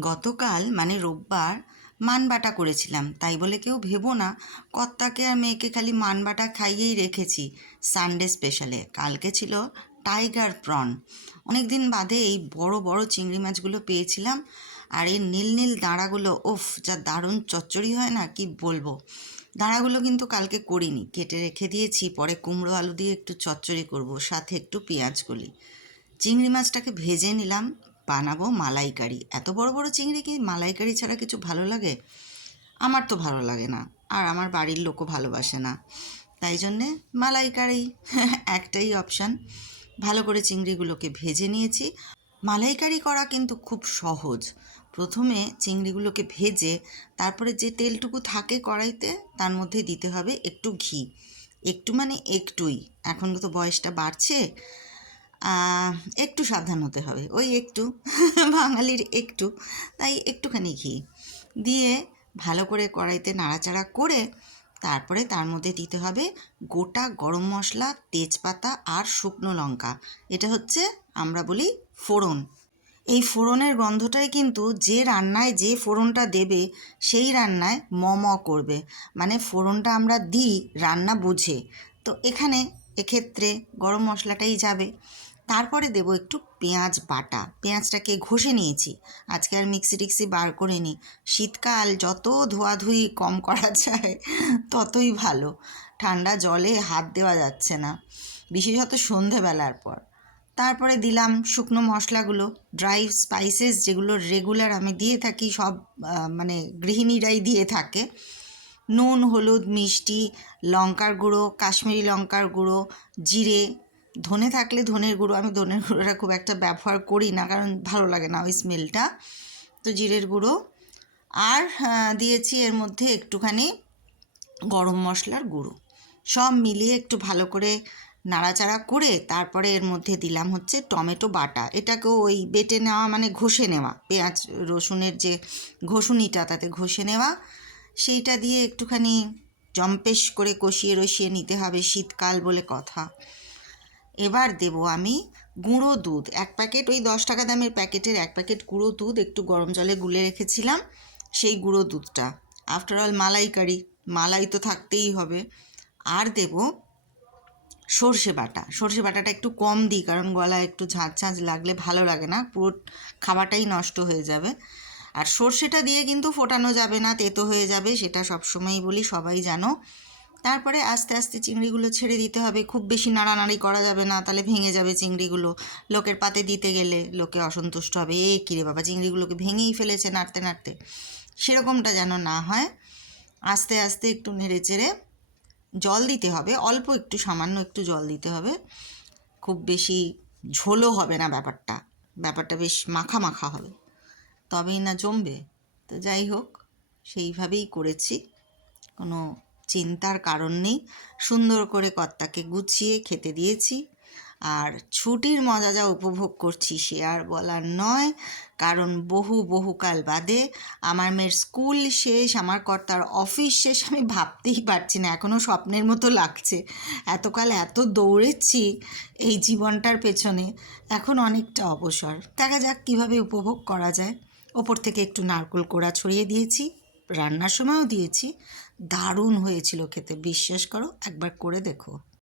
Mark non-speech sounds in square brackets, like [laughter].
গতকাল মানে রোববার, মানবাটা করেছিলাম। তাই বলে কেউ ভেবো না, কর্তাকে আর মেয়েকে খালি মানবাটা খাইয়েই রেখেছি সানডে স্পেশালে। কালকে ছিল টাইগার প্রন। অনেক দিন বাদে এই বড় বড় চিংড়ি মাছগুলো পেয়েছিলাম আর এই নীল নীল দাঁড়াগুলো, ওফ, যা দারুণ চচ্চড়ি হয় না, কি বলব? দাঁড়াগুলো কিন্তু কালকে করিনি। কেটে রেখে দিয়েছি, পরে কুমড়ো আলু দিয়ে একটু চচ্চড়ি করব, সাথে একটু পেঁয়াজ চিংড়ি মাছটাকে ভেজে নিলাম বানাবো মালাইকারি। এত বড় বড় চিংড়ি কি মালাইকারি ছাড়া কিছু ভালো লাগে? আমার তো ভালো লাগে না। আর আমার বাড়ির লোকও ভালোবাসে না। তাই জন্যে মালাইকারি [laughs] একটাই অপশান ভালো করে চিংড়িগুলোকে ভেজে নিয়েছি। মালাইকারি করা কিন্তু খুব সহজ। প্রথমে চিংড়িগুলোকে ভেজে তারপরে যে তেলটুকু থাকে কড়াইতে তার মধ্যে দিতে হবে একটু ঘি। একটু মানে একটুই। এখন তো বয়সটা বাড়ছে। একটু সাবধান হতে হবে। ওই একটু, [laughs] বাঙালির একটু। তাই একটুখানি ঘি দিয়ে ভালো করে কড়াইতে নাড়াচাড়া করে তারপরে তার মধ্যে দিতে হবে গোটা গরম মশলা, তেজপাতা আর শুকনো লঙ্কা। এটা হচ্ছে আমরা বলি ফোড়ন। এই ফোড়নের গন্ধটাই কিন্তু যে রান্নায় যে ফোড়নটা দেবে, সেই রান্নায় ম ম করবে। মানে ফোড়নটা আমরা দিই, রান্না বুঝে। তো এখানে এক্ষেত্রে গরম মশলাটাই যাবে। তারপরে দেব একটু পেঁয়াজ বাটা। পেঁয়াজটাকে ঘষে নিয়েছি। আজকে আর মিক্সি টিক্সি বার করে নিই শীতকাল যত ধোয়াধুয়ি কম করা যায়, ততই ভালো। ঠান্ডা জলে হাত দেওয়া যাচ্ছে না, বিশেষত সন্ধেবেলার পর। তারপরে দিলাম শুকনো মশলাগুলো ড্রাই স্পাইসেস যেগুলো রেগুলার আমি দিয়ে থাকি, সব মানে গৃহিণীরাই দিয়ে থাকে। নুন, হলুদ, মিষ্টি, লঙ্কার গুঁড়ো, কাশ্মীরি লঙ্কার গুঁড়ো, জিরে ধনে থাকলে ধনের গুঁড়ো, আমি ধনের গুঁড়োটা খুব একটা ব্যবহার করি না, কারণ ভালো লাগে না ওই স্মেলটা তো জিরের গুঁড়ো। আর দিয়েছি এর মধ্যে একটুখানি গরম মশলার গুঁড়ো। সব মিলিয়ে একটু ভালো করে নাড়াচাড়া করে তারপরে এর মধ্যে দিলাম হচ্ছে টমেটো বাটা। এটাকেও ওই বেটে নেওয়া মানে ঘষে নেওয়া। পেঁয়াজ, রসুনের যে ঘষুনিটা, তাতে ঘষে নেওয়া। সেইটা দিয়ে একটুখানি জম্পেশ করে কষিয়ে রসিয়ে নিতে হবে শীতকাল বলে কথা। এবার দেব আমি গুঁড়ো দুধ। এক প্যাকেট ওই দশ টাকা দামের প্যাকেটের এক প্যাকেট গুঁড়ো দুধ। একটু গরম জলে গুলে রেখেছিলাম সেই গুঁড়ো দুধটা। আফটার অল মালাইকারি। মালাই তো থাকতেই হবে। আর দেব সর্ষে বাটা। সর্ষে বাটাটা একটু কম দিই, কারণ গলা একটু ঝাঁঝ ঝাঁঝ লাগলে ভালো লাগে না। পুরো খাবারটাই নষ্ট হয়ে যাবে। আর সর্ষেটা দিয়ে কিন্তু ফোটানো যাবে না, তেতো হয়ে যাবে। সেটা সবসময়ই বলি, সবাই জানো। তারপরে আস্তে আস্তে চিংড়িগুলো ছেড়ে দিতে হবে। খুব বেশি নাড়ানাড়ি করা যাবে না, তাহলে ভেঙে যাবে চিংড়িগুলো। লোকের পাতে দিতে গেলে লোকে অসন্তুষ্ট হবে। এ কিরে বাবা, চিংড়িগুলোকে ভেঙেই ফেলেছে নাড়তে নাড়তে। সেরকমটা যেন না হয়, আস্তে আস্তে একটু নেড়ে চেড়ে জল দিতে হবে। অল্প একটু, সামান্য একটু জল দিতে হবে। খুব বেশি ঝোলও হবে না ব্যাপারটা। ব্যাপারটা বেশ মাখা মাখা হবে। তবেই না জমবে। তো যাই হোক, সেইভাবেই করেছি। কোনো চিন্তার কারণ নেই। সুন্দর করে কর্তাকে গুছিয়ে খেতে দিয়েছি। আর ছুটির মজা যা উপভোগ করছি সে আর বলার নয়। কারণ বহু বহুকাল বাদে আমার মেয়ের স্কুল শেষ, আমার কর্তার অফিস শেষ আমি ভাবতেই পারছি না এখনও স্বপ্নের মতো লাগছে। এতকাল এত দৌড়েছি এই জীবনটার পেছনে, এখন অনেকটা অবসর। দেখা যাক কীভাবে উপভোগ করা যায়। ওপর থেকে একটু নারকোল কোড়া ছড়িয়ে দিয়েছি। রান্নার সময়ও দিয়েছি। দারুণ হয়েছিল খেতে। বিশ্বাস করো একবার করে দেখো।